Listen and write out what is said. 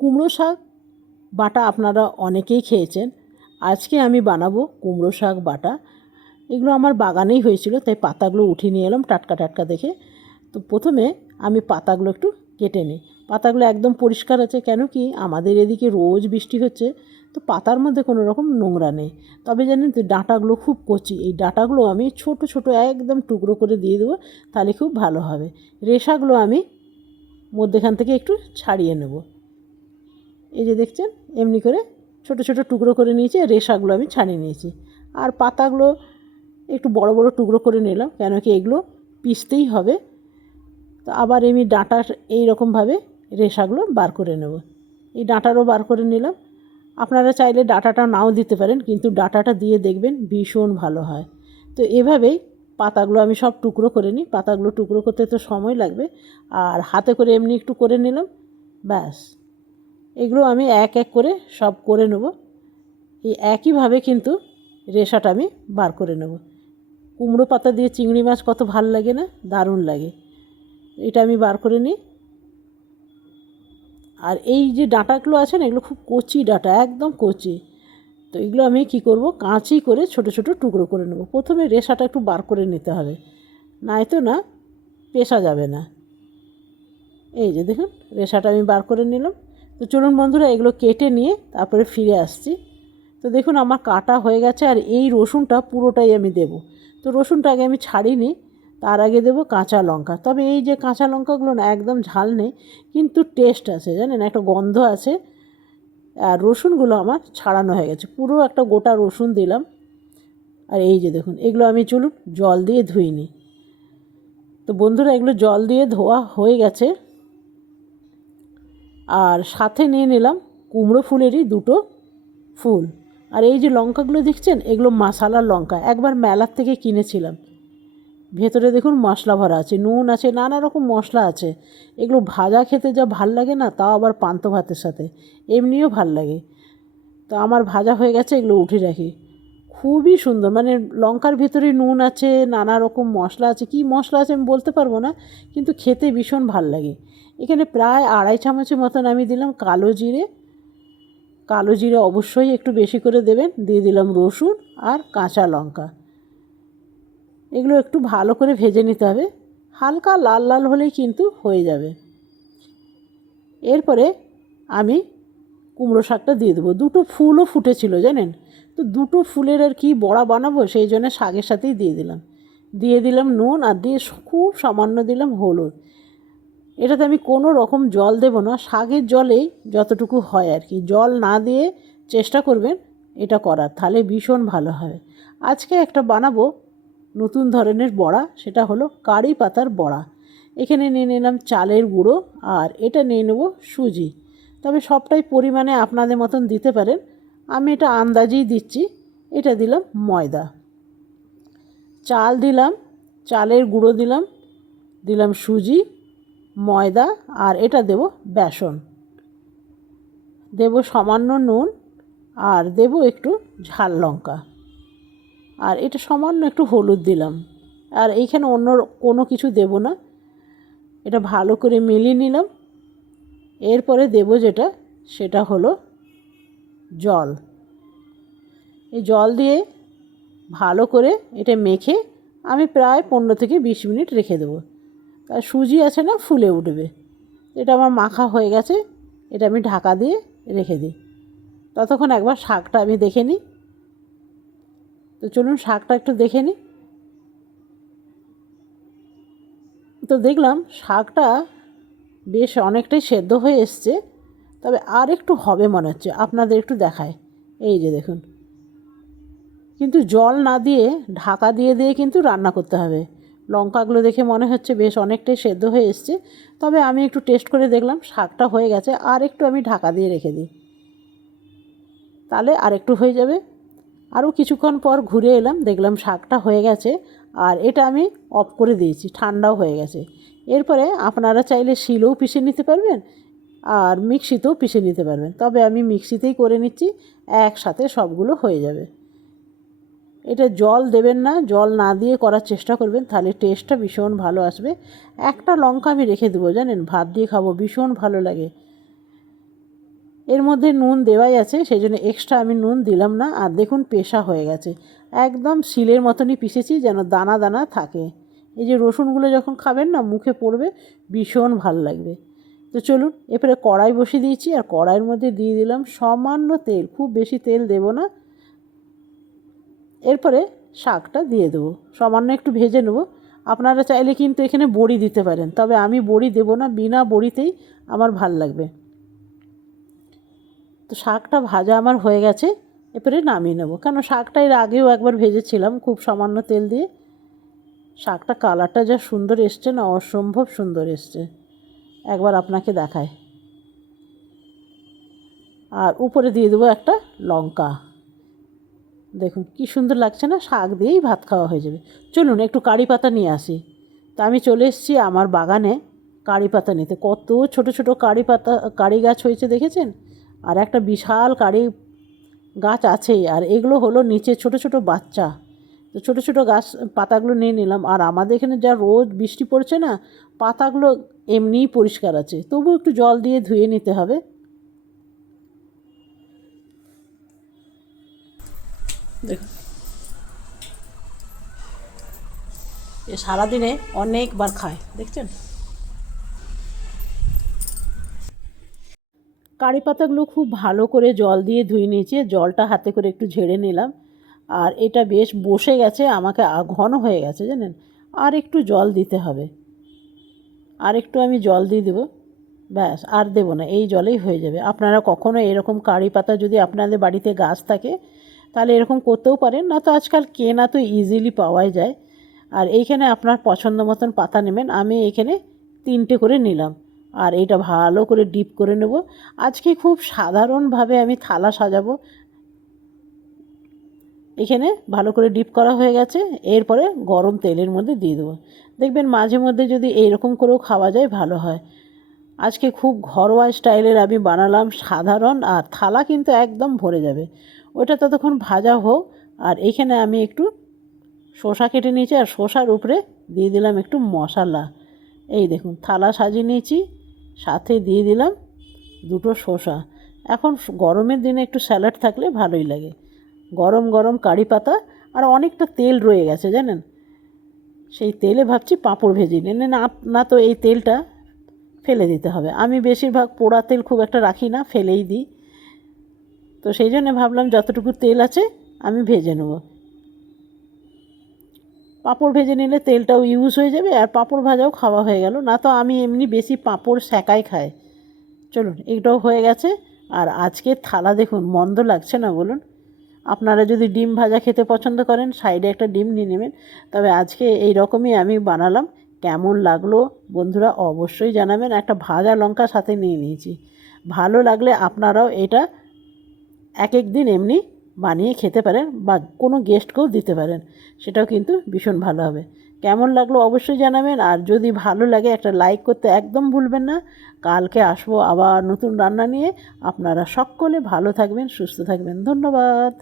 কুমড়ো শাক বাটা আপনারা অনেকেই খেয়েছেন। আজকে আমি বানাবো কুমড়ো শাক বাটা। এগুলো আমার বাগানেই হয়েছিল, তাই পাতাগুলো উঠিয়ে নিয়ে এলাম টাটকা টাটকা দেখে। তো প্রথমে আমি পাতাগুলো একটু কেটে নিই। পাতাগুলো একদম পরিষ্কার আছে, কেন কি আমাদের এদিকে রোজ বৃষ্টি হচ্ছে, তো পাতার মধ্যে কোনো রকম নোংরা নেই। তবে জানেন তো ডাঁটাগুলো খুব কচি, এই ডাঁটাগুলো আমি ছোট ছোট একদম টুকরো করে দিয়ে দেবো, তাহলে খুব ভালো হবে। রেশাগুলো আমি মধ্যেখান থেকে একটু ছাড়িয়ে নেব। এই যে দেখছেন, এমনি করে ছোট ছোট টুকরো করে নিয়েছি, রেশাগুলো আমি ছাড়িয়ে নিয়েছি। আর পাতাগুলো একটু বড় বড় টুকরো করে নিলাম, কেন কি এগুলো পিষতেই হবে। তো আবার আমি ডাঁটার এইরকমভাবে রেশাগুলো বার করে নেব। এই ডাঁটারও বার করে নিলাম। আপনারা চাইলে ডাঁটাটা নাও দিতে পারেন, কিন্তু ডাঁটাটা দিয়ে দেখবেন ভীষণ ভালো হয়। তো এভাবেই পাতাগুলো আমি সব টুকরো করে নিই। পাতাগুলো টুকরো করতে তো সময় লাগবে, আর হাতে করে এমনি একটু করে নিলাম, ব্যাস। এগুলো আমি এক এক করে সব করে নেব। এই একইভাবে কিন্তু রেশাটা আমি বার করে নেব। কুমড়ো পাতা দিয়ে চিংড়ি মাছ কত ভাল লাগে না, দারুণ লাগে। এটা আমি বার করে নিই। আর এই যে ডাঁটাগুলো আছে না, এগুলো খুব কচি ডাঁটা, একদম কচি। তো এগুলো আমি কি করব, কাঁচি করে ছোট ছোট টুকরো করে নেব। প্রথমে রেশাটা একটু বার করে নিতে হবে, নয়তো না পেশা যাবে না। এই যে দেখুন, রেশাটা আমি বার করে নিলাম। তো চলুন বন্ধুরা, এগুলো কেটে নিয়ে তারপরে ফিরে আসছি। তো দেখুন আমার কাটা হয়ে গেছে, আর এই রসুনটা পুরোটাই আমি দেব। তো রসুনটা আগে আমি ছাড়িনি, তার আগে দেব কাঁচা লঙ্কা। তবে এই যে কাঁচা লঙ্কাগুলো না একদম ঝাল নেই, কিন্তু টেস্ট আছে, জানেন, একটা গন্ধ আছে। আর রসুনগুলো আমার ছাড়ানো হয়ে গেছে, পুরো একটা গোটা রসুন দিলাম। আর এই যে দেখুন, এগুলো আমি চলুন জল দিয়ে ধুইনি। তো বন্ধুরা, এগুলো জল দিয়ে ধোয়া হয়ে গেছে। আর সাথে নিয়ে নিলাম কুমড়ো ফুলেরই দুটো ফুল। আর এই যে লঙ্কাগুলো দেখছেন, এগুলো মশালার লঙ্কা, একবার মেলার থেকে কিনেছিলাম। ভেতরে দেখুন মশলা ভরা আছে, নুন আছে, নানা রকম মশলা আছে। এগুলো ভাজা খেতে যা ভাল লাগে না, তাও আবার পান্তা ভাতের সাথে, এমনিও ভাল লাগে। তো আমার ভাজা হয়ে গেছে, এগুলো উঠিয়ে রাখি। খুবই সুন্দর, মানে লঙ্কার ভেতরে নুন আছে, নানা রকম মশলা আছে, কী মশলা আছে আমি বলতে পারবো না, কিন্তু খেতে ভীষণ ভাল লাগে। এখানে প্রায় 2.5 চামচের মতন আমি দিলাম কালো জিরে। কালো জিরে অবশ্যই একটু বেশি করে দেবেন। দিয়ে দিলাম রসুন আর কাঁচা লঙ্কা। এগুলো একটু ভালো করে ভেজে নিতে হবে, হালকা লাল লাল হলেই কিন্তু হয়ে যাবে। এরপরে আমি কুমড়ো শাকটা দিয়ে দেবো। দুটো ফুলও ফুটেছিল জানেন, তো দুটো ফুলের আর কি বড়া বানাবো, সেই জন্য শাকের সাথেই দিয়ে দিলাম। দিয়ে দিলাম নুন, আর দিয়ে খুব সামান্য দিলাম হলুদ। এটাতে আমি কোনো রকম জল দেব না, শাকের জলেই যতটুকু হয় আর কি, জল না দিয়ে চেষ্টা করবেন এটা করার, তাহলে ভীষণ ভালো হয়। আজকে একটা বানাবো নতুন ধরনের বড়া, সেটা হলো কারি পাতার বড়া। এখানে নিয়ে নিলাম চালের গুঁড়ো, আর এটা নিয়ে নেব সুজি। তবে সবটাই পরিমাণে আপনাদের মতন দিতে পারেন, আমি এটা আন্দাজেই দিচ্ছি। এটা দিলাম ময়দা, চাল দিলাম, চালের গুঁড়ো দিলাম, দিলাম সুজি, ময়দা, আর এটা দেব বেসন, দেব সামান্য নুন, আর দেব একটু ঝাল লঙ্কা, আর এটা সামান্য একটু হলুদ দিলাম। আর এইখানে অন্য কোনো কিছু দেব না। এটা ভালো করে মিলিয়ে নিলাম। এরপরে দেব যেটা, সেটা হলো জল। এই জল দিয়ে ভালো করে এটা মেখে আমি প্রায় 15 থেকে 20 মিনিট রেখে দেবো। আর সুজি আছে না, ফুলে উঠবে। এটা আমার মাখা হয়ে গেছে, এটা আমি ঢাকা দিয়ে রেখে দিই। ততক্ষণ একবার শাকটা আমি দেখে নিই। তো চলুন শাকটা একটু দেখে নিই। তো দেখলাম শাকটা বেশ অনেকটাই সেদ্ধ হয়ে এসছে, তবে আর একটু হবে মনে হচ্ছে, আপনাদের একটু দেখায়। এই যে দেখুন, কিন্তু জল না দিয়ে ঢাকা দিয়ে দিয়ে কিন্তু রান্না করতে হবে। লঙ্কাগুলো দেখে মনে হচ্ছে বেশ অনেকটাই সেদ্ধ হয়ে এসছে, তবে আমি একটু টেস্ট করে দেখলাম শাকটা হয়ে গেছে, আর একটু আমি ঢাকা দিয়ে রেখে দিই, তাহলে আর একটু হয়ে যাবে। আরও কিছুক্ষণ পর ঘুরে এলাম, দেখলাম শাকটা হয়ে গেছে, আর এটা আমি অফ করে দিয়েছি, ঠান্ডাও হয়ে গেছে। এরপরে আপনারা চাইলে শিলেও পিষে নিতে পারবেন, আর মিক্সিতেও পিষে নিতে পারবেন, তবে আমি মিক্সিতেই করে নিচ্ছি, একসাথে সবগুলো হয়ে যাবে। এটা জল দেবেন না, জল না দিয়ে করার চেষ্টা করবেন, তাহলে টেস্টটা ভীষণ ভালো আসবে। একটা লঙ্কা আমি রেখে দেবো, জানেন, ভাত দিয়ে খাবো, ভীষণ ভালো লাগে। এর মধ্যে নুন দেওয়াই আছে, সেই জন্য এক্সট্রা আমি নুন দিলাম না। আর দেখুন পেশা হয়ে গেছে, একদম শিলের মতনই পিষেছি, যেন দানা দানা থাকে। এই যে রসুনগুলো যখন খাবেন না, মুখে পড়বে, ভীষণ ভাল লাগবে। তো চলুন, এরপরে কড়াই বসিয়ে দিয়েছি, আর কড়াইয়ের মধ্যে দিয়ে দিলাম সামান্য তেল, খুব বেশি তেল দেব না। এরপরে শাকটা দিয়ে দেবো, সামান্য একটু ভেজে নেব। আপনারা চাইলে কিন্তু এখানে বড়ি দিতে পারেন, তবে আমি বড়ি দেব না, বিনা বড়িতেই আমার ভাল লাগবে। তো শাকটা ভাজা আমার হয়ে গেছে, এরপরে নামিয়ে নেব, কেন শাকটা এর আগেও একবার ভেজেছিলাম খুব সামান্য তেল দিয়ে। শাকটা কালারটা যা সুন্দর এসছে না, অসম্ভব সুন্দর এসছে, একবার আপনাকে দেখায়। আর উপরে দিয়ে দেবো একটা লঙ্কা, দেখুন কি সুন্দর লাগছে না, শাক দিয়েই ভাত খাওয়া হয়ে যাবে। চলুন একটু কারি পাতা নিয়ে আসি। তা আমি চলে এসেছি আমার বাগানে কারি পাতা নিতে। কত ছোট ছোট কারি পাতা, কারি গাছ হয়েছে দেখেছেন, আর একটা বিশাল কারি গাছ আছেই। আর এগুলো হলো নিচে ছোট ছোট বাচ্চা। তো ছোট ছোট গাছ পাতাগুলো নিয়ে নিলাম। আর আমাদের এখানে যা রোদ বৃষ্টি পড়ছে না, পাতাগুলো এমনিই পরিষ্কার আছে, তবু একটু জল দিয়ে ধুয়ে নিতে হবে। দেখুন, এ সারাদিনে অনেকবার খায়, দেখছেন। কারি পাতাগুলো খুব ভালো করে জল দিয়ে ধুয়ে নিয়েছি, জলটা হাতে করে একটু ঝেড়ে নিলাম। আর এটা বেশ বসে গেছে, আমাকে ঘন হয়ে গেছে জানেন, আর একটু জল দিতে হবে। আর একটু আমি জল দিয়ে দেবো, ব্যাস, আর দেবো না, এই জলেই হয়ে যাবে। আপনারা কখনো এরকম কারি পাতা যদি আপনাদের বাড়িতে গাছ থাকে, তাহলে এরকম করতেও পারেন, না তো আজকাল কেনা তো ইজিলি পাওয়াই যায়। আর এইখানে আপনার পছন্দ মতন পাতা নেবেন, আমি এখানে 3টে করে নিলাম। আর এটা ভালো করে ডিপ করে নেব। আজকে খুব সাধারণভাবে আমি থালা সাজাবো। এখানে ভালো করে ডিপ করা হয়ে গেছে, এরপরে গরম তেলের মধ্যে দিয়ে দেবো। দেখবেন মাঝে মধ্যে যদি এইরকম করেও খাওয়া যায়, ভালো হয়। আজকে খুব ঘরোয়া স্টাইলের আমি বানালাম, সাধারণ, আর থালা কিন্তু একদম ভরে যাবে। ওটা ততক্ষণ ভাজা হোক। আর এইখানে আমি একটু শসা কেটে নিয়েছি, আর শসার উপরে দিয়ে দিলাম একটু মশলা। এই দেখুন, থালা সাজিয়ে নিয়েছি, সাথে দিয়ে দিলাম 2টো শসা। এখন গরমের দিনে একটু স্যালাড থাকলে ভালোই লাগে। গরম গরম কারি পাতা, আর অনেকটা তেল রয়ে গেছে জানেন, সেই তেলে ভাবছি পাঁপড় ভেজে নিন। না না, তো এই তেলটা ফেলে দিতে হবে। আমি বেশিরভাগ পোড়া তেল খুব একটা রাখি না, ফেলেই দিই। তো সেই জন্য ভাবলাম যতটুকু তেল আছে আমি ভেজে নেব। পাঁপড় ভেজে নিলে তেলটাও ইউজ হয়ে যাবে, আর পাঁপড় ভাজাও খাওয়া হয়ে গেল। না তো আমি এমনি বেশি পাঁপড় সেকাই খাই। চলুন, এইটাও হয়ে গেছে। আর আজকের থালা দেখুন, মন্দ লাগছে না বলুন। আপনারা যদি ডিম ভাজা খেতে পছন্দ করেন, সাইডে একটা ডিম নিয়ে নেবেন। তবে আজকে এই রকমই আমি বানালাম। কেমন লাগলো বন্ধুরা অবশ্যই জানাবেন। একটা ভাজা লঙ্কা সাথে নিয়ে নিয়েছি। ভালো লাগলে আপনারাও এটা এক এক দিন এমনি বানিয়ে খেতে পারেন, বা কোনো গেস্টকেও দিতে পারেন, সেটাও কিন্তু ভীষণ ভালো হবে। কেমন লাগলো অবশ্যই জানাবেন। আর যদি ভালো লাগে একটা লাইক করতে একদম ভুলবেন না। কালকে আসবো আবার নতুন রান্না নিয়ে। আপনারা সকলে ভালো থাকবেন, সুস্থ থাকবেন। ধন্যবাদ।